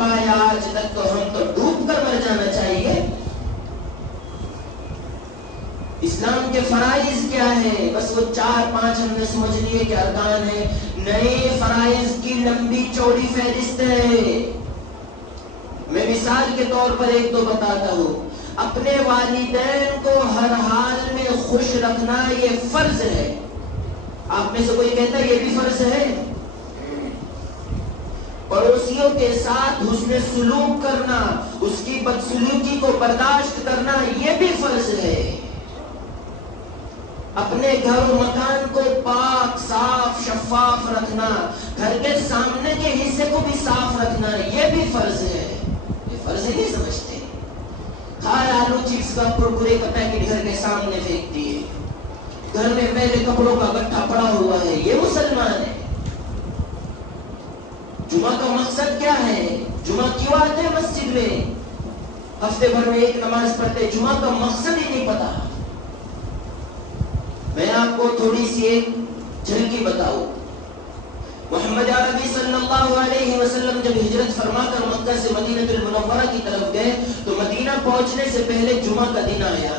چھپایا آج تک تو ہم تو ڈوب کر مر جانا چاہیے. اسلام کے فرائض کیا ہے؟ بس وہ 4-5 ہم نے سمجھ لیے کہ ارکان ہے. نئے فرائض کی لمبی چوڑی فہرست ہے. میں مثال کے طور پر 1-2 بتاتا ہوں. اپنے والدین کو ہر حال میں خوش رکھنا یہ فرض ہے. آپ میں سے کوئی کہتا ہے یہ بھی فرض ہے؟ پڑوسیوں کے ساتھ حسن سلوک کرنا، اس کی بدسلوکی کو برداشت کرنا یہ بھی فرض ہے. اپنے گھر و مکان کو پاک صاف شفاف رکھنا، گھر کے سامنے کے حصے کو بھی صاف رکھنا یہ بھی فرض ہے. یہ فرض ہی نہیں سمجھتے. کھائے آلو چپس کا کرکرے کا پیکٹ گھر کے سامنے پھینک دیے، گھر میں میلے کپڑوں کا گٹھا پڑا ہوا ہے، یہ مسلمان ہے. جمعہ کا مقصد کیا ہے؟ جمعہ کیوں آتے ہیں مسجد میں؟ ہفتے بھر میں ایک نماز پڑھتے، جمعہ کا مقصد ہی نہیں پتا. میں آپ کو تھوڑی سی ایک جھلکی بتاؤں. محمد عربی صلی اللہ علیہ وسلم جب ہجرت فرما کر مکہ سے مدینہ المنورہ کی طرف گئے تو مدینہ پہنچنے سے پہلے جمعہ کا دن آیا.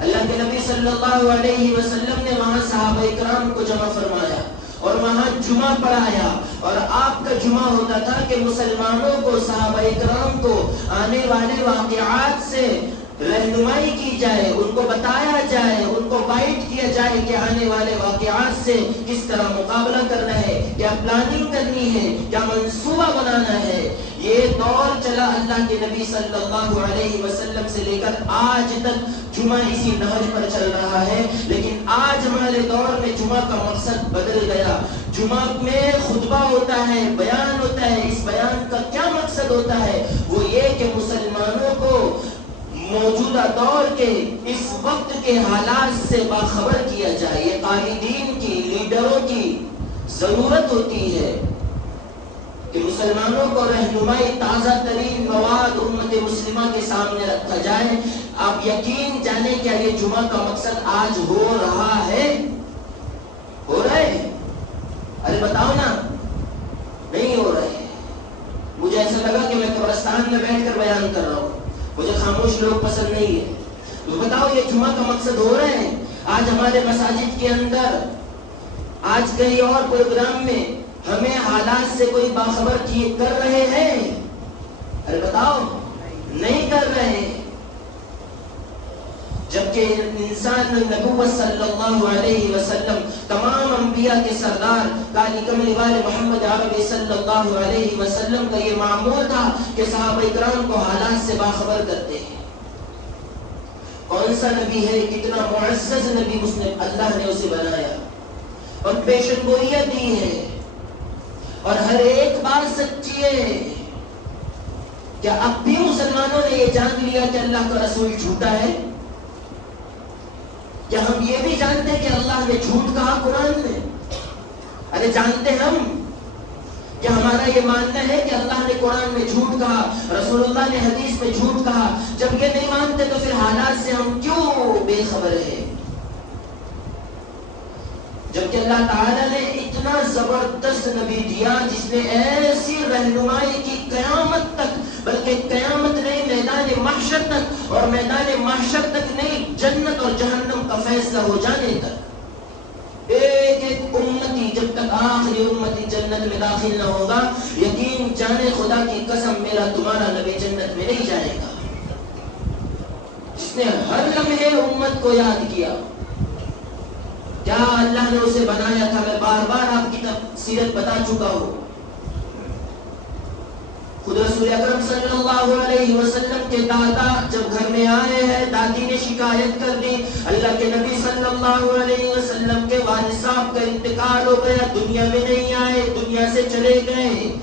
اللہ کے نبی صلی اللہ علیہ وسلم نے وہاں صحابہ کرام کو جمع فرمایا اور وہاں جمعہ پڑھایا. اور آپ کا جمعہ ہوتا تھا کہ مسلمانوں کو، صحابہ کرام کو آنے والے واقعات سے رہنمائی کی جائے، ان کو بتایا جائے، ان کو گائیڈ کیا جائے کہ آنے والے واقعات سے کس طرح مقابلہ کرنا ہے، کیا پلاننگ کرنی ہے، کیا منصوبہ بنانا ہے. یہ دور چلا اللہ کے نبی صلی اللہ علیہ وسلم سے لے کر آج تک جمعہ اسی نہج پر چل رہا ہے. لیکن آج ہمارے دور میں جمعہ کا مقصد بدل گیا. جمعہ میں خطبہ ہوتا ہے، بیان ہوتا ہے. اس بیان کا کیا مقصد ہوتا ہے؟ وہ یہ کہ مسلمانوں کو موجودہ دور کے اس وقت کے حالات سے باخبر کیا جائے. یہ قائدین کی، لیڈروں کی ضرورت ہوتی ہے کہ مسلمانوں کو رہنمائی، تازہ ترین مواد امت مسلمہ کے سامنے رکھا جائے. آپ یقین جانیں کیا یہ جمعہ کا مقصد آج ہو رہا ہے؟ ہو رہا ہے؟ ارے بتاؤ نا. نہیں ہو رہے. مجھے ایسا لگا کہ میں قبرستان میں بیٹھ کر بیان کر رہا ہوں. مجھے خاموش لوگ پسند نہیں ہے. تو بتاؤ یہ جمعہ کا مقصد ہو رہے ہیں؟ آج ہمارے مساجد کے اندر، آج کہیں اور پروگرام میں ہمیں حالات سے کوئی باخبر کر رہے ہیں؟ ارے بتاؤ. نہیں کر رہے. جبکہ انسان نبوت صلی اللہ علیہ وسلم، تمام انبیاء کے سردار کالی کملی والے محمد عربی صلی اللہ علیہ وسلم کا یہ معمول تھا کہ صحابہ کرام کو حالات سے باخبر کرتے ہیں. کون سا نبی ہے؟ کتنا معزز نبی اس نے، اللہ نے اسے بنایا اور پیشن گوئیاں دی ہے اور ہر ایک بات سچی ہے. کیا اب بھی مسلمانوں نے یہ جان لیا کہ اللہ کا رسول جھوٹا ہے؟ کیا ہم یہ بھی جانتے ہیں کہ اللہ نے جھوٹ کہا قرآن میں؟ ارے جانتے ہم. کیا ہمارا یہ ماننا ہے کہ اللہ نے قرآن میں جھوٹ کہا، رسول اللہ نے حدیث میں جھوٹ کہا؟ جب یہ نہیں مانتے تو پھر حالات سے ہم کیوں بے خبر ہیں؟ جبکہ اللہ تعالیٰ نے اتنا زبردست نبی دیا جس نے ایسی رہنمائی کی قیامت تک، بلکہ قیامت نہیں میدان محشر تک، اور میدان محشر تک نہیں جنت اور جہنم کا فیصلہ ہو جانے تک. ایک ایک امتی جب تک آخری امتی جنت میں داخل نہ ہوگا، یقین جانے خدا کی قسم میرا تمہارا نبی جنت میں نہیں جائے گا. جس نے ہر لمحے امت کو یاد کیا. کیا اللہ نے اسے بنایا تھا؟ میں بار بار آپ کی سیرت بتا چکا ہوں. خود رسول اکرم صلی اللہ علیہ وسلم کے دادا جب گھر میں آئے ہیں، دادی نے شکایت کر دی، اللہ کے نبی صلی اللہ علیہ وسلم کے والد صاحب کا انتقال ہو گیا، دنیا میں نہیں آئے، دنیا سے چلے گئے.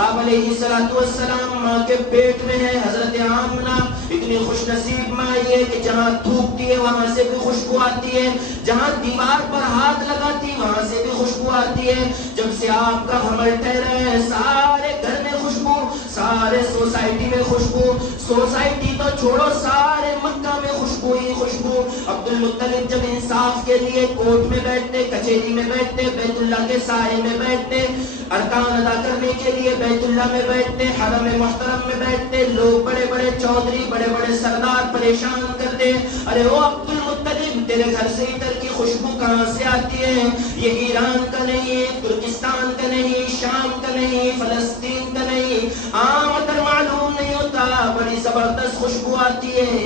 آپ علیہ السلام ماں کے پیٹ میں ہے. حضرت آمنہ اتنی خوش نصیب ماں یہ کہ جہاں تھوکتی ہے وہاں سے بھی خوشبو آتی ہے، جہاں دیوار پر ہاتھ لگاتی وہاں سے بھی خوشبو آتی ہے. جب سے آپ کا حمل ٹھہرا ہے سارے گھر میں خوشبو، سارے سوسائٹی میں خوشبو، سوسائٹی تو چھوڑو سارے مکہ میں خوشبو ہی خوشبو. عبد المطلب جب انصاف کے لیے کورٹ میں بیٹھتے، کچہری میں بیٹھتے، بیت اللہ کے سائے میں بیٹھتے، ارکان ادا کرنے کے کے لیے بیت اللہ میں بیٹھتے، حرم محترم میں بیٹھتے، لوگ بڑے بڑے چودھری، بڑے بڑے سردار پریشان کرتے، ارے او عبد المطلب تیرے گھر سے عطر کی خوشبو کہاں سے آتی ہے؟ یہ ایران کا نہیں ہے، ترکستان کا نہیں، شام کا نہیں، فلسطین کا نہیں، عام عطر معلوم نہیں ہوتا، بڑی زبردست خوشبو آتی ہے۔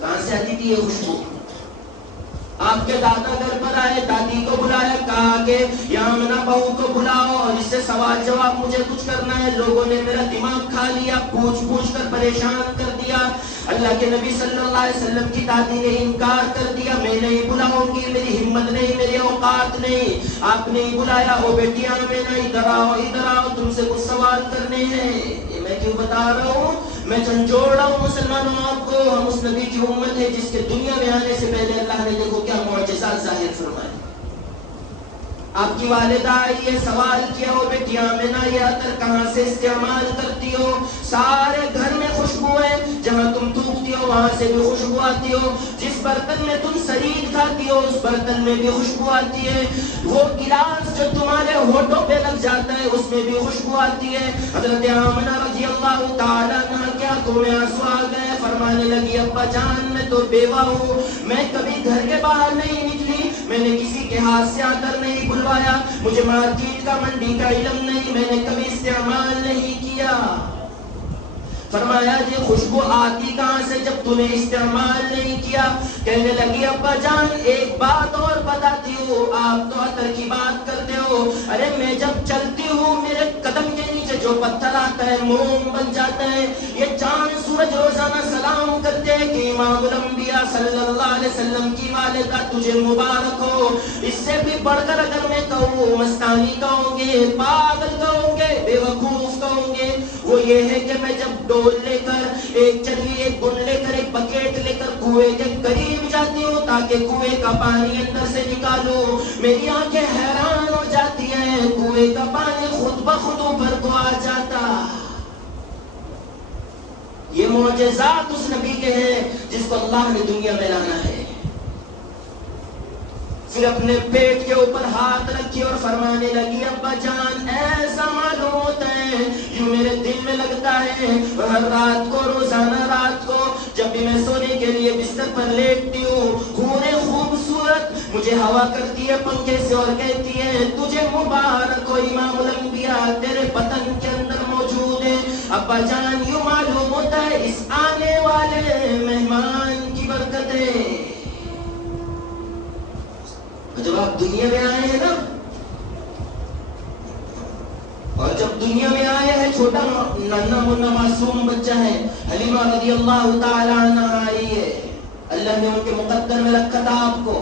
کہاں سے آتی تھی یہ خوشبو؟ آپ کے دادا گھر پر آئے، دادی کو بلایا، کہا کہ یا آمنہ بہو کو بلاؤ اور اس سے سوال جواب مجھے کچھ کرنا ہے۔ لوگوں نے میرا دماغ کھا لیا، پوچھ پوچھ کر پریشان کر دیا۔ اللہ کے نبی صلی اللہ علیہ وسلم کی دادی نے انکار کر دیا، میں نہیں بلاؤں گی، میری ہمت نہیں، میری اوقات نہیں۔ آپ نے ہی بلایا، او بیٹی آمنہ ادھر آؤ، ادھر آؤ، تم سے کچھ سوال کرنے ہیں۔ یہ میں کیوں بتا رہا ہوں؟ میں جھنجھوڑ رہا ہوں مسلمانوں آپ کو، ہم اس نبی کی امت ہے جس کے دنیا میں آنے سے پہلے اللہ نے دیکھو کیا معجزات ظاہر فرمائے۔ آپ کی والدہ آئی ہے، سوال کیا، ہو بیٹی آمنہ یہ عطر کہاں سے استعمال کرتی ہو؟ سارے گھر میں خوشبو ہے، جہاں تم تھوکتی ہو وہاں سے بھی خوشبو آتی ہو، جس برتن میں تم سرید کھاتی ہو اس برتن میں بھی خوشبو آتی ہے، وہ گلاس جو تمہارے ہونٹوں پہ لگ جاتا ہے اس میں بھی خوشبو آتی ہے۔ حضرت آمنہ رضی اللہ تعالیٰ عنہ کے آنکھوں میں آنسو آ گئے، فرمانے لگی ابا جان میں تو بیوہ ہوں، میں کبھی گھر کے باہر نہیں نکلی، میں نے کسی کے ہاتھ سے عطر نہیں بلوایا، مجھے مارکیٹ کا منڈی کا علم نہیں، میں نے کبھی استعمال نہیں کیا۔ فرمایا یہ خوشبو آتی کہاں سے جب تو نے استعمال نہیں کیا؟ کہنے لگی ابا جان ایک بات اور بتاتی ہوں، آپ تو عطر کی بات کرتے ہو، ارے میں جب چلتی ہوں میرے قدم کے نیچے جو پتھر آتا ہے موم بن جاتا ہے۔ یہ چاند سورج روزانہ سلام کرتے ہیں کہ امام الانبیاء صلی اللہ علیہ وسلم کی والدہ تجھے مبارک ہو۔ اس سے بھی بڑھ کر اگر میں کہوں مستانی کہوں گے، پاگل کہوں گے، بے وقوف کہوں گے، وہ یہ ہے کہ میں جب ڈول لے کر ایک چلی ایک گن لے کر ایک بکیٹ لے کر کنویں کے قریب جاتی ہوں تاکہ کنویں کا پانی اندر سے نکالوں، میری آنکھیں حیران ہو جاتی ہیں، کنویں کا پانی خود بخود اوپر کو آ جاتا۔ یہ معجزات اس نبی کے ہیں جس کو اللہ نے دنیا میں لانا ہے۔ پھر اپنے پیٹ کے اوپر ہاتھ رکھی اور فرمانے لگی ابا جان ایسا معلوم ہوتا ہے، یوں میرے دل میں لگتا ہے ہر رات کو، روزانہ رات کو جب بھی میں سونے کے لیے بستر پر لیٹتی ہوں، حوریں خوبصورت مجھے ہوا کرتی ہے پنکھے سے اور کہتی ہے تجھے مبارک ہو امام الانبیاء تیرے بدن کے اندر موجود ہے۔ ابا جان یوں معلوم ہوتا ہے اس آنے والے مہمان کی برکت ہے۔ جب آپ دنیا میں آئے ہیں نا، اور جب دنیا میں آئے ہیں چھوٹا ننھا منا معصوم بچہ ہے، حلیمہ رضی اللہ تعالی عنہ آئی ہے، اللہ نے ان کے مقدر میں رکھا تھا آپ کو۔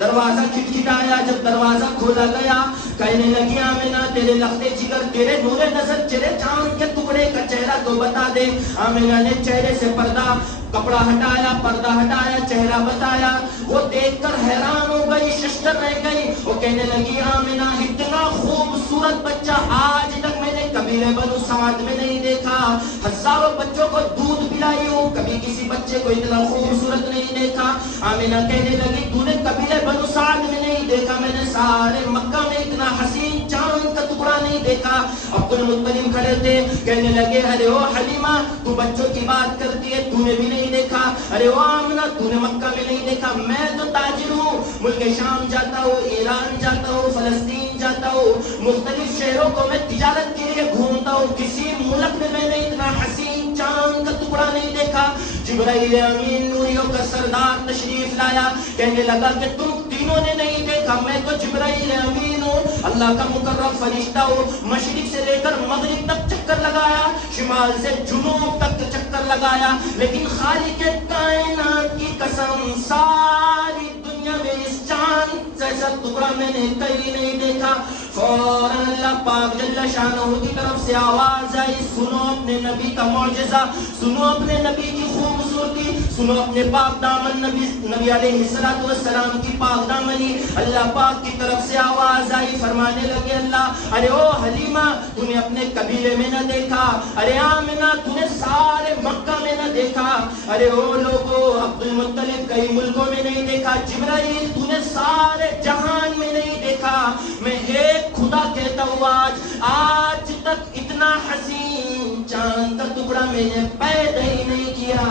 دروازہ کھٹکھٹایا، جب دروازہ کھولا گیا کہنے لگی آمنہ تیرے لخت جگر، تیرے نور نظر، تیرے چاند کے ٹکڑے کا چہرہ تو بتا دے۔ آمنہ نے چہرے سے پردہ کپڑا ہٹایا، پردہ ہٹایا، چہرہ بتایا، وہ دیکھ کر حیران ہو گئی، ششدر رہ گئی۔ وہ کہنے لگی آمنہ اتنا خوبصورت بچہ آج تک میں نے قبیلے بنو سعد میں نہیں دیکھا، ہزاروں بچوں کو دودھ پلائی ہوں، کبھی کسی بچے کو اتنا خوبصورت نہیں دیکھا۔ آمنہ کہنے لگی تو نے قبیلے بنو سعد میں نہیں دیکھا، میں نے سارے مکہ میں اتنا حسین چاند کا ٹکڑا نہیں دیکھا۔ عبد المطلب کھڑے تھے، کہنے لگے ارے او حلیمہ تو بچوں کی بات کرتی ہے، تو نے بھی نہیں دیکھا، ارے او آمنہ تو نے مکہ میں نہیں دیکھا، میں تو تاجر ہوں، ملک شام جاتا ہوں، ایران جاتا ہوں، فلسطین جاتا ہوں، مختلف شہروں کو میں تجارت کے لیے گھومتا ہوں، کسی ملک میں میں نے اتنا حسین چاند کا ٹکڑا نہیں دیکھا۔ جبرائیل امین نوریوں کا سردار تشریف لایا، کہنے لگا کہ تم تینوں نے نہیں دیکھا، میں تو جبرائیل امین ہوں، اللہ کا مقرب فرشتہ ہوں، مشرق سے لے کر مغرب تک چکر لگایا، شمال سے جنوب تک چکر لگایا، لیکن خالق کائنات کی قسم ساری دنیا میں اس چاند جیسا ٹکڑا میں نے کہیں نہیں دیکھا۔ فوراً اللہ پاک جل شانہ کی طرف سے آواز آئی، سنو اپنے نبی کا معجزہ، سنو اپنے نبی کی خوبصورتی، سنو اپنے پاک دامن نبی علیہ السلام کی پاک دامنی۔ اللہ پاک کی طرف سے آواز آئی، فرمانے لگے اللہ ارے او حلیمہ تو نے اپنے قبیلے میں نہ دیکھا، ارے آمنہ تو نے سارے مکہ میں نہ دیکھا، ارے او لوگو عبد المطلب کئی ملکوں میں نہیں دیکھا، جبرائیل تو نے سارے جہان میں نہیں دیکھا، میں ایک خدا کہتا ہوا میں نے پیدا ہی نہیں کیا،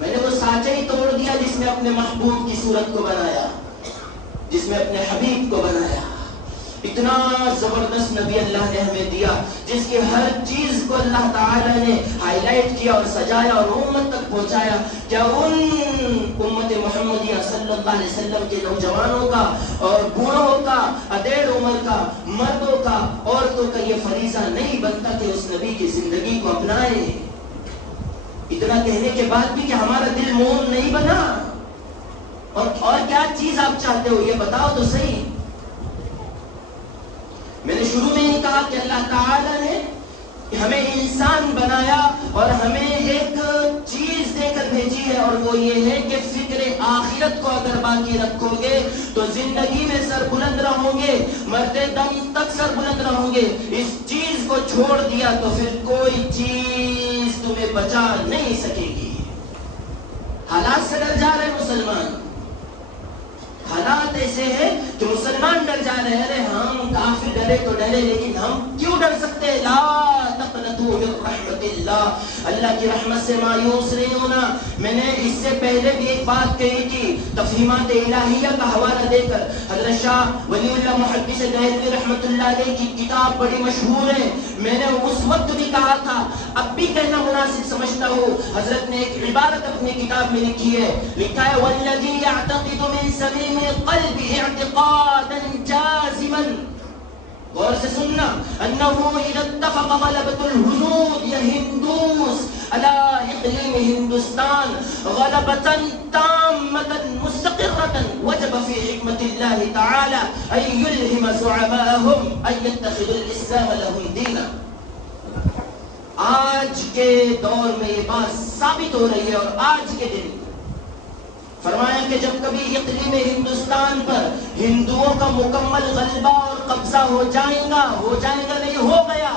میں نے وہ سانچہ ہی توڑ دیا جس میں اپنے محبوب کی صورت کو بنایا، جس میں اپنے حبیب کو بنایا۔ اتنا زبردست نبی اللہ نے ہمیں دیا جس کی ہر چیز کو اللہ تعالی نے ہائی لائٹ کیا اور سجایا اور امت تک پہنچایا۔ کیا ان امت محمدیہ صلی اللہ علیہ وسلم کے نوجوانوں کا اور بوڑھوں کا، ادھیڑ عمر کا، مردوں کا، عورتوں کا یہ فریضہ نہیں بنتا کہ اس نبی کی زندگی کو اپنائے؟ اتنا کہنے کے بعد بھی کہ ہمارا دل موم نہیں بنا؟ اور کیا چیز آپ چاہتے ہو یہ بتاؤ تو صحیح۔ میں نے شروع میں ہی کہا کہ اللہ تعالی نے ہمیں انسان بنایا اور ہمیں ایک چیز دے کر بھیجی ہے، اور وہ یہ ہے کہ فکر آخرت کو اگر باقی رکھو گے تو زندگی میں سر بلند رہو گے، مرتے دم تک سر بلند رہو گے۔ اس چیز کو چھوڑ دیا تو پھر کوئی چیز تمہیں بچا نہیں سکے گی۔ حالات سے ڈر جا رہے مسلمان، حالات ایسے ہیں کہ مسلمان ڈر جا رہے ہیں۔ ہم کافر ڈرے تو ڈرے، لیکن ہم کیوں ڈر سکتے؟ لا تقنطوا من رحمت اللہ، اللہ کی رحمت سے مایوس نہیں ہونا۔ میں نے اس سے پہلے بھی ایک بات کہی تھی تفہیمات الہیہ کا حوالہ دے کر۔ حضرت شاہ ولی اللہ محدث دہلوی رحمت اللہ علیہ کی کتاب بڑی مشہور ہے، میں نے اس وقت بھی کہا تھا، اب بھی کہنا مناسب سمجھتا ہوں۔ حضرت نے ایک عبارت اپنی کتاب میں لکھی ہے، لکھا ہے والذی یعتقد من سلیم قلب اعتقادا جازما، غور سے سننا، انه اذا اتفق غلبة الهنود یا ہندوس على اقلیم ہندوستان غلبة تامة مستقرة وجب في حکمت اللہ تعالی ان يلهم زعماءهم ان يتخذوا الاسلام لهم دینا۔ آج کے دور میں یہ بات ثابت ہو رہی ہے، اور آج کے دن فرمایا کہ جب کبھی اقلیم ہندوستان پر ہندوؤں کا مکمل غلبہ اور قبضہ ہو جائے گا نہیں، ہو گیا،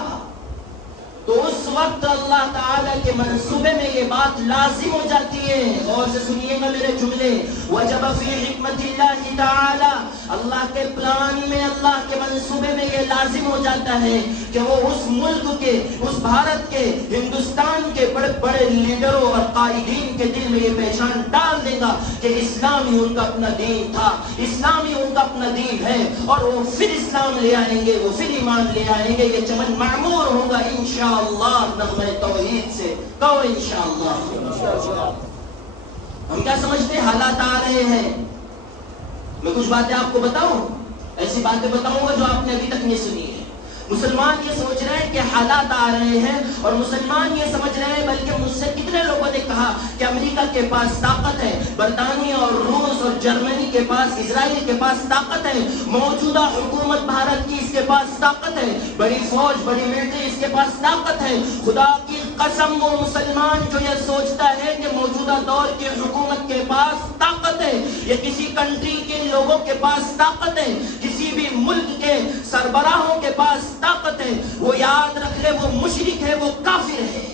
تو اس وقت اللہ تعالیٰ کے منصوبے میں یہ بات لازم ہو جاتی ہے۔ غور سے سنیے گا میرے جملے، وجب فی حکمت اللہ تعالی، اللہ کے پلان میں، اللہ کے منصوبے میں یہ لازم ہو جاتا ہے کہ وہ اس ملک کے، اس بھارت کے، ہندوستان کے بڑے بڑے لیڈروں اور قائدین کے دل میں یہ پہچان ڈال دے گا کہ اسلام ہی ان کا اپنا دین تھا، اسلام ہی ان کا اپنا دین ہے، اور وہ پھر اسلام لے آئیں گے، وہ پھر ایمان لے آئیں گے۔ یہ چمن معمور ہوگا انشاءاللہ نغمہ توحید سے، کہو انشاءاللہ۔ ہم کیا سمجھتے ہیں حالات آ رہے ہیں؟ میں کچھ باتیں آپ کو بتاؤں، ایسی باتیں بتاؤں گا جو آپ نے ابھی تک نہیں سنی ہے۔ مسلمان یہ سوچ رہے ہیں کہ حالات آ رہے ہیں، اور مسلمان یہ سمجھ رہے ہیں، بلکہ مجھ سے کتنے لوگوں نے کہا کہ امریکہ کے پاس طاقت ہے، برطانیہ اور روس اور جرمنی کے پاس، اسرائیل کے پاس طاقت ہے، موجودہ حکومت بھارت کی اس کے پاس طاقت ہے، بڑی فوج، بڑی ملٹری اس کے پاس طاقت ہے۔ خدا کی قسم، وہ مسلمان جو یہ سوچتا ہے کہ موجودہ دور کی حکومت کے پاس طاقت ہے، یا کسی کنٹری کے لوگوں کے پاس طاقت ہے، کسی بھی ملک کے سربراہوں کے پاس طاقت ہے، وہ یاد رکھ لے وہ مشرک ہے، وہ کافر ہے۔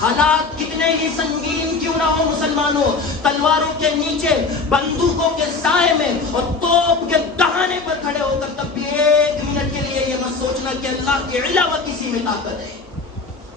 حالات کتنے ہی سنگین کیوں نہ ہو مسلمانوں، تلواروں کے نیچے، بندوقوں کے سائے میں اور توپ کے دہانے پر کھڑے ہو کر تب بھی ایک منٹ کے لیے یہ مت سوچنا کہ اللہ کے علاوہ کسی میں طاقت ہے۔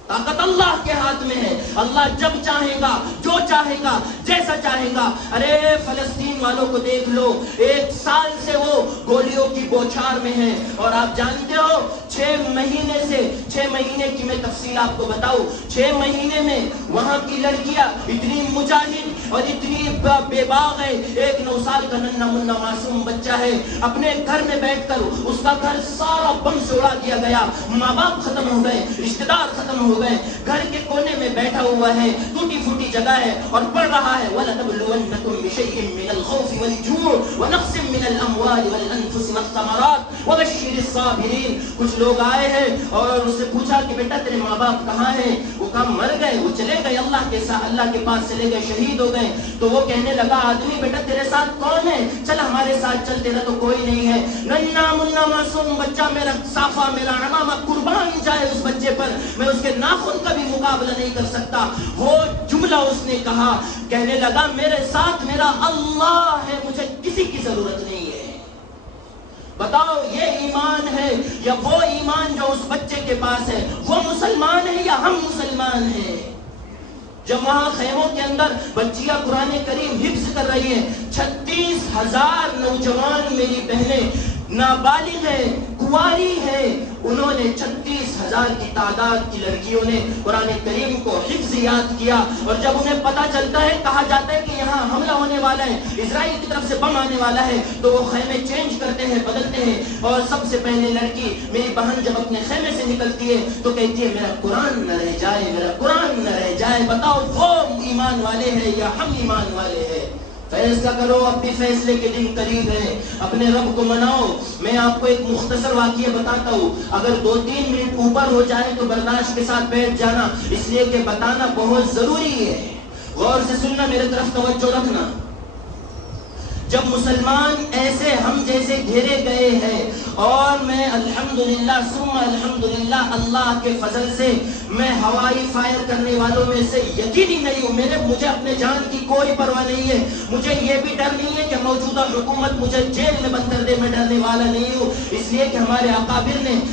طاقت اللہ کے ہاتھ میں ہے، اللہ جب چاہے گا، جو چاہے گا، جیسا چاہے گا۔ ارے فلسطین والوں کو دیکھ لو، 1 سال سے وہ گولیوں کی بوچھار میں ہیں، اور آپ جانتے ہو 6 مہینے کی میں تفصیل آپ کو بتاؤں، 6 مہینے میں وہاں کی لڑکیاں اتنی مجاہد اور اتنی بے باغ ہے۔ 1 9 سال کا ننھا منھا معصوم بچہ ہے، اپنے گھر میں بیٹھ کر اس کا گھر سارا بم سے اڑا دیا گیا، ماں باپ ختم ہو گئے، رشتہ دار ختم ہو گئے، گھر کے کونے میں بیٹھا ہوا ہے، ٹوٹی پھوٹی جگہ ہے، اور پڑھ رہا ہے وَلَنَبْلُوَنَّكُمْ بِشَيْءٍ مِّنَ الْخَوْفِ وَالْجُوعِ وَنَقْصٍ مِّنَ الْأَمْوَالِ وَالْأَنفُسِ وَالثَّمَرَاتِ وَبَشِّرِ الصَّابِرِينَ۔ کچھ لوگ آئے ہیں اور اس سے پوچھا کہ بیٹا تیرے ماں باپ کہاں ہیں؟ وہ کہا مر گئے، وہ چلے گئے اللہ کے پاس چلے گئے، شہید ہو گئے۔ تو وہ کہنے لگا آدمی بیٹا تیرے ساتھ کون ہے؟ چل ہمارے ساتھ چل، تیرا تو کوئی نہیں ہے۔ ننھا منھا معصوم بچہ، میرا صافہ، میرا عمامہ قربان جائے اس بچے پر، میں اس کے ناخن کا بھی مقابلہ نہیں کر سکتا۔ وہ جملہ اس نے کہا، کہنے لگا میرے ساتھ میرا اللہ ہے، مجھے کسی کی ضرورت نہیں ہے۔ بتاؤ یہ ایمان ہے یا وہ ایمان جو اس بچے کے پاس ہے؟ وہ مسلمان ہے یا ہم مسلمان ہیں؟ جب وہاں خیموں کے اندر بچیاں قرآن کریم حفظ کر رہی ہیں، 36,000 نوجوان میری بہنیں نابالغ ہیں، کنواری ہیں، انہوں نے 36,000 کی تعداد کی لڑکیوں نے قرآن کریم کو حفظ یاد کیا. اور جب انہیں پتا چلتا ہے، کہا جاتا ہے کہ یہاں حملہ ہونے والا ہے، اسرائیل کی طرف سے بم آنے والا ہے، تو وہ خیمے چینج کرتے ہیں، بدلتے ہیں. اور سب سے پہلے لڑکی میری بہن جب اپنے خیمے سے نکلتی ہے تو کہتی ہے میرا قرآن نہ رہ جائے، میرا قرآن نہ رہ جائے. بتاؤ وہ ایمان والے ہیں یا ہم ایمان والے ہیں؟ فیصلہ کرو، اب بھی فیصلے کے دن قریب ہے، اپنے رب کو مناؤ. میں آپ کو ایک مختصر واقعہ بتاتا ہوں، اگر 2-3 منٹ اوپر ہو جائے تو برداشت کے ساتھ بیٹھ جانا، اس لیے کہ بتانا بہت ضروری ہے. غور سے سننا، میرے طرف توجہ رکھنا. جب مسلمان ایسے ہم جیسے گھیرے گئے ہیں، اور میں الحمدللہ ثم الحمدللہ اللہ کے فضل سے میں ہوائی فائر کرنے والوں میں سے یقینی نہیں ہوں. مجھے اپنے جان کی کوئی پرواہ نہیں ہے. مجھے یہ بھی ڈر نہیں ہے کہ موجودہ حکومت مجھے جیل میں بند کر دے، میں ڈرنے والا نہیں ہوں. اس لیے کہ ہمارے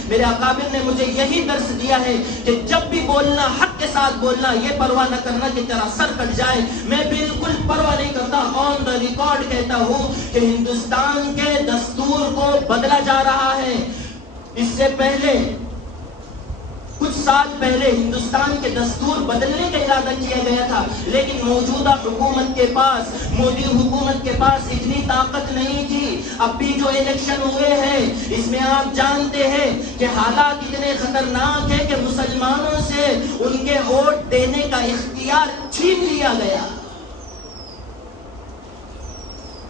میرے اکابر نے مجھے یہی درس دیا ہے کہ جب بھی بولنا حق کے ساتھ بولنا، یہ پرواہ نہ کرنا کہ تیرا سر کٹ جائے. میں بالکل پرواہ نہیں کرتا. آن دا ریکارڈ کہتا ہوں کہ ہندوستان کے دستور کو بدلا جا رہا ہے. اس سے پہلے کچھ سال پہلے ہندوستان کے دستور بدلنے کا ارادہ کیا گیا تھا، لیکن موجودہ حکومت کے پاس، مودی حکومت کے پاس اتنی طاقت نہیں تھی. اب بھی جو الیکشن ہوئے ہیں، اس میں آپ جانتے ہیں کہ حالات اتنے خطرناک ہیں کہ مسلمانوں سے ان کے ووٹ دینے کا اختیار چھین لیا گیا،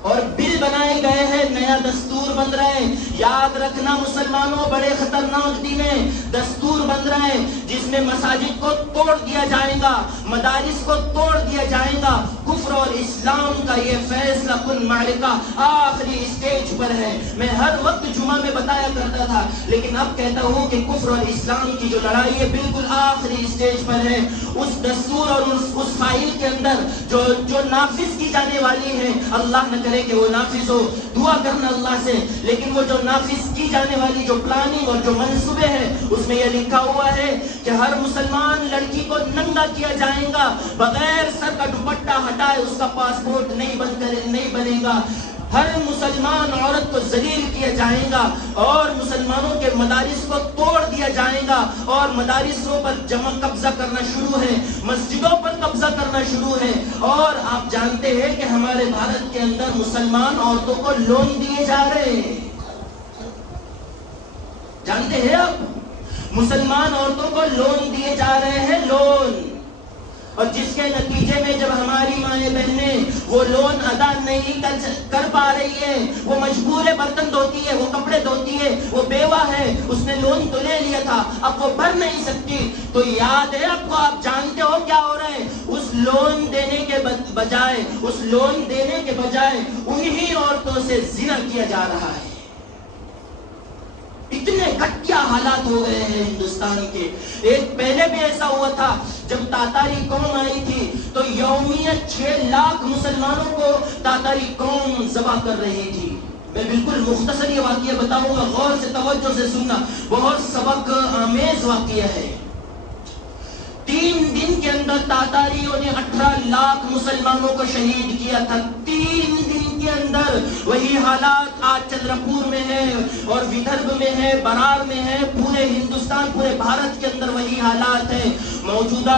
اور بل بنائے گئے ہیں، نیا دستور بن رہا ہے. یاد رکھنا مسلمانوں، بڑے خطرناک دن ہیں. دستور بن رہا ہے جس میں مساجد کو توڑ دیا جائے گا، مدارس کو توڑ دیا جائے گا. کفر اور اسلام کا یہ فیصلہ کن معرکہ آخری اسٹیج پر ہے. میں ہر وقت جمعہ میں بتایا کرتا تھا، لیکن اب کہتا ہوں کہ کفر اور اسلام کی جو لڑائی ہے بالکل آخری اسٹیج پر ہے. اس دستور اور اس فائل کے اندر جو نافذ کی جانے والی ہے، اللہ نہ کرے کہ وہ نافذ ہو، دعا کرنا اللہ سے، لیکن وہ جو نافذ کی جانے والی جو پلاننگ اور جو منصوبے ہیں، اس میں یہ لکھا ہوا ہے کہ ہر مسلمان لڑکی کو ننگا کیا جائے گا، بغیر سر کا دوپٹہ ہٹائے اس کا پاسپورٹ نہیں بنے گا. ہر مسلمان عورت کو ذلیل کیا جائے گا، اور مسلمانوں کے مدارس کو توڑ دیا جائے گا، اور مدارسوں پر قبضہ کرنا شروع ہے، مسجدوں پر قبضہ کرنا شروع ہے. اور آپ جانتے ہیں کہ ہمارے بھارت کے اندر مسلمان عورتوں کو لون دیے جا رہے ہیں. جانتے ہیں آپ، مسلمان عورتوں کو لون دیے جا رہے ہیں، لون. اور جس کے نتیجے میں جب ہماری مائیں بہنیں وہ لون ادا نہیں کر پا رہی ہے، وہ مجبور ہے برتن دھوتی ہے، وہ کپڑے دھوتی ہے، وہ بیوہ ہے، اس نے لون تو لے لیا تھا، اب وہ بھر نہیں سکتی. تو یاد ہے آپ کو، آپ جانتے ہو کیا ہو رہا ہے؟ اس لون دینے کے بجائے انہی عورتوں سے زنا کیا جا رہا ہے. اتنے گھٹیا حالات ہو گئے ہیں ہندوستان کے. ایک پہلے بھی ایسا ہوا تھا جب تاتاری قوم آئی تھی تو یومیہ 6 لاکھ مسلمانوں کو تاتاری قوم ذبح کر رہی تھی. میں بالکل مختصر یہ واقعہ بتاؤں گا، غور سے توجہ سے سننا، بہت سبق آمیز واقعہ ہے. 3 دن کے اندر تاتاریوں نے 18 لاکھ مسلمانوں کو شہید کیا تھا. 3 دن کے اندر. وہی حالات آج چندرپور میں ہے، اور ودربھ میں ہے، برار میں ہے، پورے ہندوستان، پورے بھارت کے اندر وہی حالات ہیں. موجودہ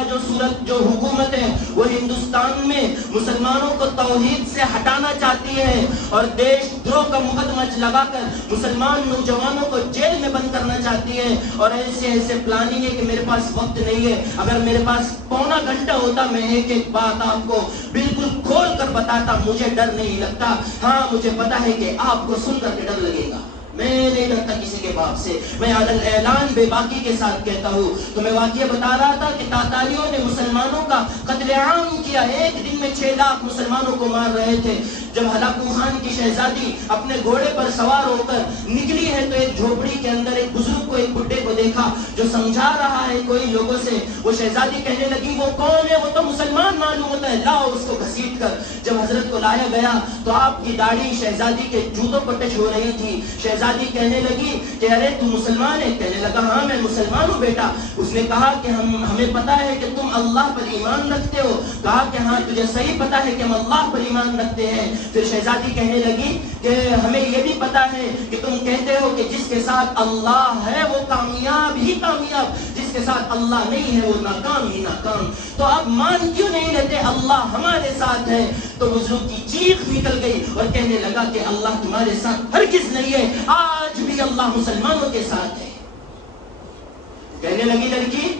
جو حکومت ہے وہ ہندوستان میں مسلمانوں کو توحید سے ہٹانا چاہتی ہے، اور دیش دروہ کا مقدمہ لگا کر مسلمان نوجوانوں کو جیل میں بند کرنا چاہتی ہے. اور ایسے پلاننگ ہے کہ میرے پاس وقت نہیں ہے. اگر میرے پاس پونا گھنٹہ ہوتا میں ایک بات آپ کو بالکل کھول کر بتاتا. مجھے ڈر نہیں لگتا. ہاں مجھے پتا ہے کہ آپ کو سن کر کے ڈر لگے گا. میں نہیں ڈرتا کسی کے باپ سے. میں اعلان بے باکی کے ساتھ کہتا ہوں. تو میں واقعہ بتا رہا تھا کہ تاتاریوں نے مسلمانوں کا قتل عام کیا. ایک دن میں 6 لاکھ مسلمانوں کو مار رہے تھے. جب ہلاکو خان کی شہزادی اپنے گھوڑے پر سوار ہو کر نکلی ہے تو ایک جھوپڑی کے اندر ایک بزرگ کو، ایک بڈھے کو دیکھا جو سمجھا رہا ہے کوئی لوگوں سے. وہ شہزادی کہنے لگی وہ کون ہے؟ وہ تو مسلمان معلوم ہوتا ہے, لاؤ اس کو گھسیٹ کر. جب حضرت کو لایا گیا تو آپ کی داڑھی شہزادی کے جوتوں پر ٹچ ہو رہی تھی. شہزادی کہنے لگی کہ ارے تم مسلمان ہے؟ کہنے لگا ہاں میں مسلمان ہوں بیٹا. اس نے کہا کہ ہمیں پتا ہے کہ تم اللہ پر ایمان رکھتے ہو. کہا کہ ہاں تجھے صحیح پتا ہے کہ ہم اللہ پر ایمان رکھتے ہیں. پھر شہزادی کہنے لگی کہ ہمیں یہ بھی پتا ہے کہ تم کہتے ہو کہ جس کے ساتھ اللہ ہے وہ کامیاب ہی کامیاب, جس کے ساتھ اللہ نہیں ہے وہ ناکام ہی ناکام. تو اب مان کیوں نہیں لیتے اللہ ہمارے ساتھ ہے؟ تو بزرگ کی چیخ نکل گئی اور کہنے لگا کہ اللہ تمہارے ساتھ ہرگز نہیں ہے, آج بھی اللہ مسلمانوں کے ساتھ ہے. کہنے لگی لڑکی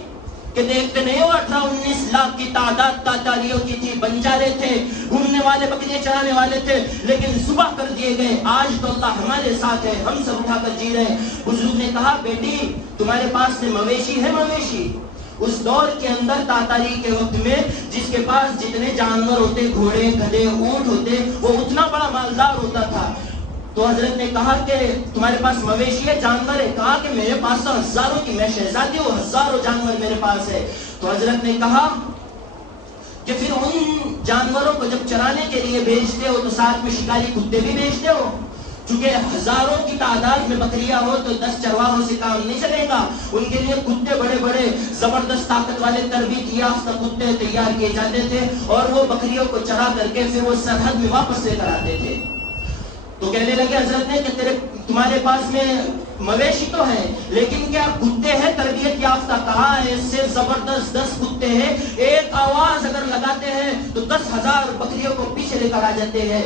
کہ دیکھتے نہیں ہو 18-19 لاکھ کی تعداد تاتاریوں کی تھی, بنجارے تھے, گھومنے والے, بکریاں چرانے والے تھے, لیکن صبح کر دیے گئے. آج تو اللہ ہمارے ساتھ ہے, ہم سب اٹھا کر جی رہے ہیں. بزرگ نے کہا بیٹی تمہارے پاس میں مویشی ہے؟ مویشی اس دور کے اندر تاتاری کے وقت میں جس کے پاس جتنے جانور ہوتے, گھوڑے, گدھے, اونٹ ہوتے, وہ اتنا بڑا مالدار ہوتا تھا. تو حضرت نے کہا کہ تمہارے پاس مویشی ہے, جانور ہے؟ کہا کہ میرے پاس تو ہزاروں کی, میں شہزادی ہوں, ہزاروں جانور میرے پاس ہے. تو حضرت نے کہا کہ پھر ان جانوروں کو جب چرانے کے لیے بھیجتے ہو تو ساتھ میں شکاری کتے بھی بھیجتے ہو؟ چونکہ ہزاروں کی تعداد میں بکریاں ہو تو 10 چرواہوں سے کام نہیں چلے گا. ان کے لیے کتے بڑے بڑے زبردست طاقت والے تربیت یافتہ کتے تیار کیے جاتے تھے اور وہ بکریوں کو چرا کر کے پھر وہ سرحد میں واپس لے کر آتے تھے. تو کہنے لگے حضرت نے کہ تمہارے پاس میں مویشی تو ہے لیکن کیا کتے ہیں تربیت یافتہ؟ کہا ہے اس سے زبردست 10 کتے ہیں, ایک آواز اگر لگاتے ہیں تو 10,000 بکریوں کو پیچھے لے کر آ جاتے ہیں.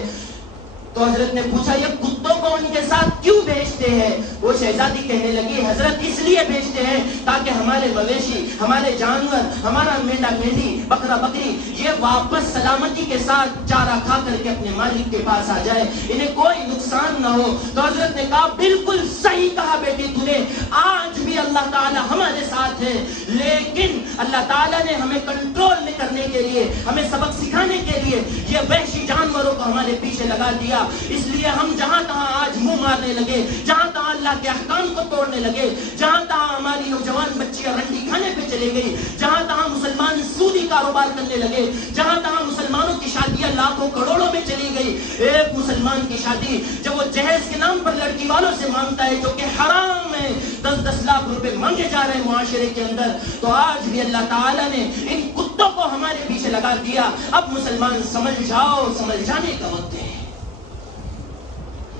تو حضرت نے پوچھا یہ کتوں کو ان کے ساتھ کیوں بھیجتے ہیں؟ وہ شہزادی کہنے لگی حضرت اس لیے بھیجتے ہیں تاکہ ہمارے مویشی, ہمارے جانور, ہمارا مینڈا مینڈی, بکرا بکری یہ واپس سلامتی کے ساتھ چارہ کھا کر کے اپنے مالک کے پاس آ جائے, انہیں کوئی نقصان نہ ہو. تو حضرت نے کہا بالکل صحیح کہا بیٹی تو نے, آج بھی اللہ تعالی ہمارے ساتھ ہے, لیکن اللہ تعالیٰ نے ہمیں کنٹرول میں کرنے کے لیے, ہمیں سبق سکھانے کے لیے یہ وحشی جانوروں کو ہمارے پیچھے لگا دیا. اس لیے ہم جہاں تہاں آج منہ مارنے لگے, جہاں تہاں اللہ کے احکام کو توڑنے لگے, جہاں تہاں ہماری نوجوان بچیاں رنڈی کھانے پہ چلے گئی, جہاں تہاں مسلمان سودی کاروبار کرنے لگے, جہاں تہاں مسلمانوں کی شادیاں لاکھوں کروڑوں میں چلی گئی. ایک مسلمان کی شادی جب وہ جہیز کے نام پر لڑکی والوں سے مانگتا ہے جو کہ حرام ہے, 10-10 لاکھ روپے مانگے جا رہے ہیں معاشرے کے اندر, تو آج بھی اللہ تعالیٰ نے ان کتوں کو ہمارے پیچھے لگا دیا. اب مسلمان سمجھ جاؤ, سمجھ جانے کا وقت ہے.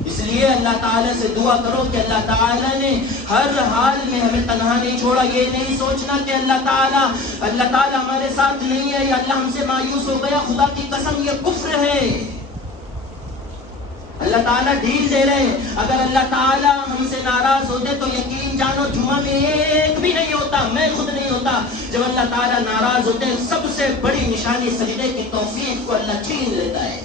اس لیے اللہ تعالیٰ سے دعا کرو کہ اللہ تعالیٰ نے ہر حال میں ہمیں تنہا نہیں چھوڑا. یہ نہیں سوچنا کہ اللہ تعالیٰ ہمارے ساتھ نہیں ہے یا اللہ ہم سے مایوس ہو گیا. خدا کی قسم یہ کفر ہے. اللہ تعالیٰ ڈھیل دے رہے ہیں. اگر اللہ تعالیٰ ہم سے ناراض ہوتے تو یقین جانو جمعہ میں ایک بھی نہیں ہوتا, میں خود نہیں ہوتا. جب اللہ تعالیٰ ناراض ہوتے ہیں سب سے بڑی نشانی سجدے کی توفیق کو اللہ چھین لیتا ہے.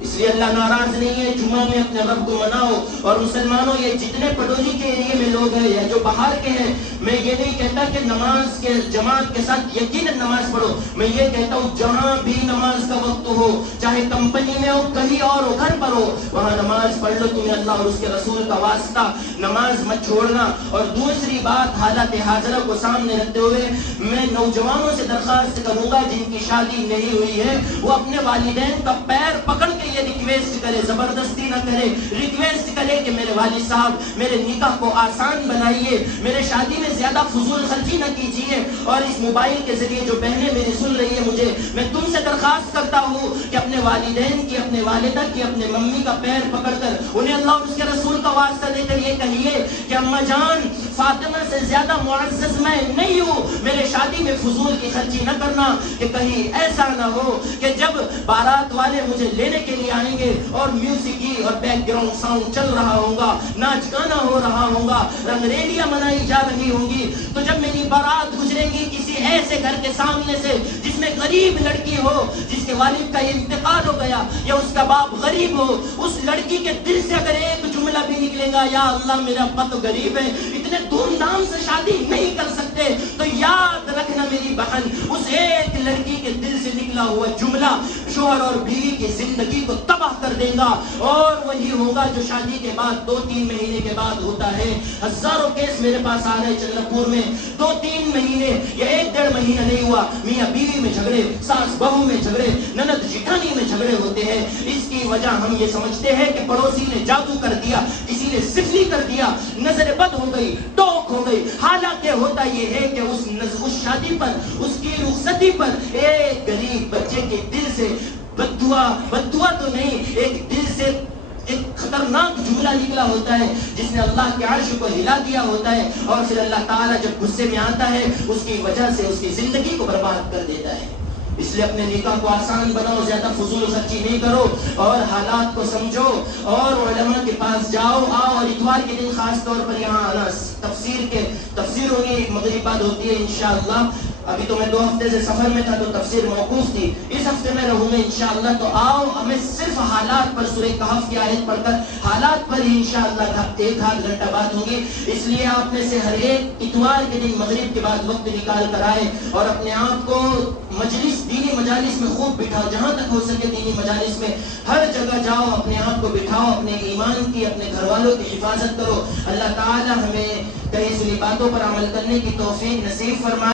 اس لیے اللہ ناراض نہیں ہے. جمعہ میں اپنے رب کو مناؤ. اور مسلمانوں یہ جتنے پڈولی کے ایریے میں لوگ ہیں یا جو باہر کے ہیں, میں یہ نہیں کہتا کہ نماز کے جماعت کے ساتھ یقیناً نماز پڑھو. میں یہ کہتا ہوں جہاں بھی نماز کا وقت ہو, چاہے کمپنی میں ہو, کہیں اور ہو, گھر پر ہو, وہاں نماز پڑھ لو. تمہیں اللہ اور اس کے رسول کا واسطہ نماز مت چھوڑنا. اور دوسری بات حالات حاضرہ کو سامنے رکھتے ہوئے میں نوجوانوں سے درخواست کروں گا جن کی شادی نہیں ہوئی ہے وہ اپنے والدین کا پیر پکڑ کے یہ ریکویسٹ کرے, زبردستی نہ کرے, ریکویسٹ کرے کہ میرے والد صاحب میرے نکاح کو آسان بنائیے, میرے شادی میں زیادہ فضول خرچی نہ کیجیے. اور اس موبائل کے ذریعے جو بہنیں میری سن رہی ہیں مجھے, میں تم سے درخواست کرتا ہوں کہ اپنے والدین کی, اپنے والدہ کی, اپنے ممی کا پیر پکڑ کر انہیں اللہ اور اس کے رسول کا واسطہ دے کر یہ کہیے کہ اماں جان فاطمہ سے زیادہ معزز میں نہیں ہوں, میرے شادی میں فضول کی خرچی نہ کرنا. کہ کہیں ایسا نہ ہو کہ جب بارات والے مجھے لینے کے لیے آئیں گے اور میوزک اور بیک گراؤنڈ ساؤنڈ چل رہا ہوگا, ناچ گانا ہو رہا ہوگا, رنگ ریلیاں منائی جا رہی ہوں گی, تو جب میری بارات گزرے گی کسی ایسے گھر کے سامنے سے جس میں غریب لڑکی ہو, جس کے والد کا انتقال ہو گیا یا اس کا باپ غریب ہو, اس لڑکی کے دل سے اگر ایک جملہ بھی نکلے گا یا اللہ میرا ابا تو غریب ہے، اتنے دھوم دھام سے شادی نہیں کر سکتے، تو یاد رکھنا میری بہن، اس ایک لڑکی کے دل سے نکلا ہوا جملہ شوہر اور بیوی کی زندگی کو تباہ کر دے گا، اور وہی ہوگا جو شادی کے بعد 2-3 مہینے کے بعد ہوتا ہے۔ ہزاروں کیس میرے پاس آ رہے چندر پور میں، 2-3 مہینے یا 1-1.5 مہینہ نہیں ہوا، میاں بیوی میں جھگڑے، ساس بہو میں جھگڑے، نند جٹھانی میں جھگڑے ہوتے ہیں۔ اس کی وجہ ہم یہ سمجھتے ہیں کہ پڑوسی نے جادو کر دیا، کسی نے سفلی کر دیا، نظر بد ہو گئی، ٹوک ہو گئی، حالانکہ ہوتا یہ ہے کہ اس شادی پر، اس کی رخصتی پر ایک غریب بچے کے دل سے بددعا تو نہیں، ایک دل سے ایک خطرناک جملہ نکلا ہوتا ہے جس نے اللہ کے عرش کو ہلا دیا ہوتا ہے، اور پھر اللہ تعالیٰ جب غصے میں آتا ہے اس کی وجہ سے اس کی زندگی کو برباد کر دیتا ہے۔ اس لیے اپنے نکاح کو آسان بناؤ، زیادہ فضول خرچی نہیں کرو، اور حالات کو سمجھو، اور علماء کے پاس جاؤ آؤ، اور اتوار کے دن خاص طور پر یہاں آنا، تفسیر ہوگی، مغرب بعد ہوتی ہے انشاءاللہ۔ ابھی تو میں 2 ہفتے سے سفر میں تھا تو تفسیر موقوف تھی، اس ہفتے میں رہوں گا انشاءاللہ، تو آؤ ہمیں صرف حالات پر سورہ کہف کی آیت پڑھ کر حالات پر ہی انشاءاللہ 1-8 گھنٹہ بات ہوگی۔ اس لیے آپ میں سے ہر ایک اتوار کے دن مغرب کے بعد وقت نکال کر آئے، اور اپنے آپ کو دینی مجالس میں خوب بٹھاؤ، جہاں تک ہو سکے دینی مجالس میں ہر جگہ جاؤ، اپنے آپ کو بٹھاؤ، اپنے ایمان کی، اپنے گھر والوں کی حفاظت کرو۔ اللہ تعالی ہمیں کئی سنی باتوں پر عمل کرنے کی توفیق نصیب فرمائے۔